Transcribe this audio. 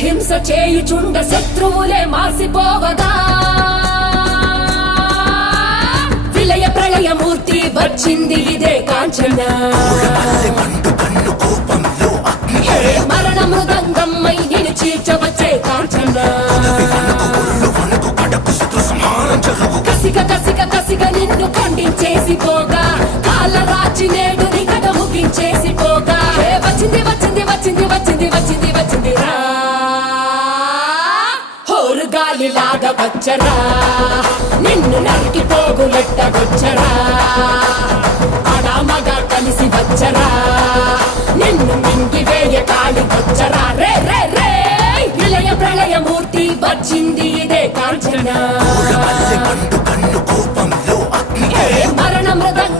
హింస చేయుచుండ శత్రువులే మాసిపోవగా విలయ ప్రళయమూర్తి వచ్చింది ఇదే కాంచన మరణ మృదంగమ్మై నిన్ను చీల్చవచ్చే కాంచన కసిక కసిక కసిక నిన్ను ఖండించేసి పోగా కాళ్ళ రాచి నేడు నిగడ ముగించేసి పోగా వచ్చింది వచ్చింది వచ్చింది వచ్చింది వచ్చింది వచ్చింది రా హోరు గాలిలాగా వచ్చరా నిన్ను నరికి పోగులెట్టగొచ్చరా ఆడామగా కలిసి వచ్చరా నిన్ను మింగి వేయ కాలి వచ్చరా రే రే రే విలయ ప్రళయమూర్తి వచ్చింది ఇదే కాంచన మరణ మృదంగ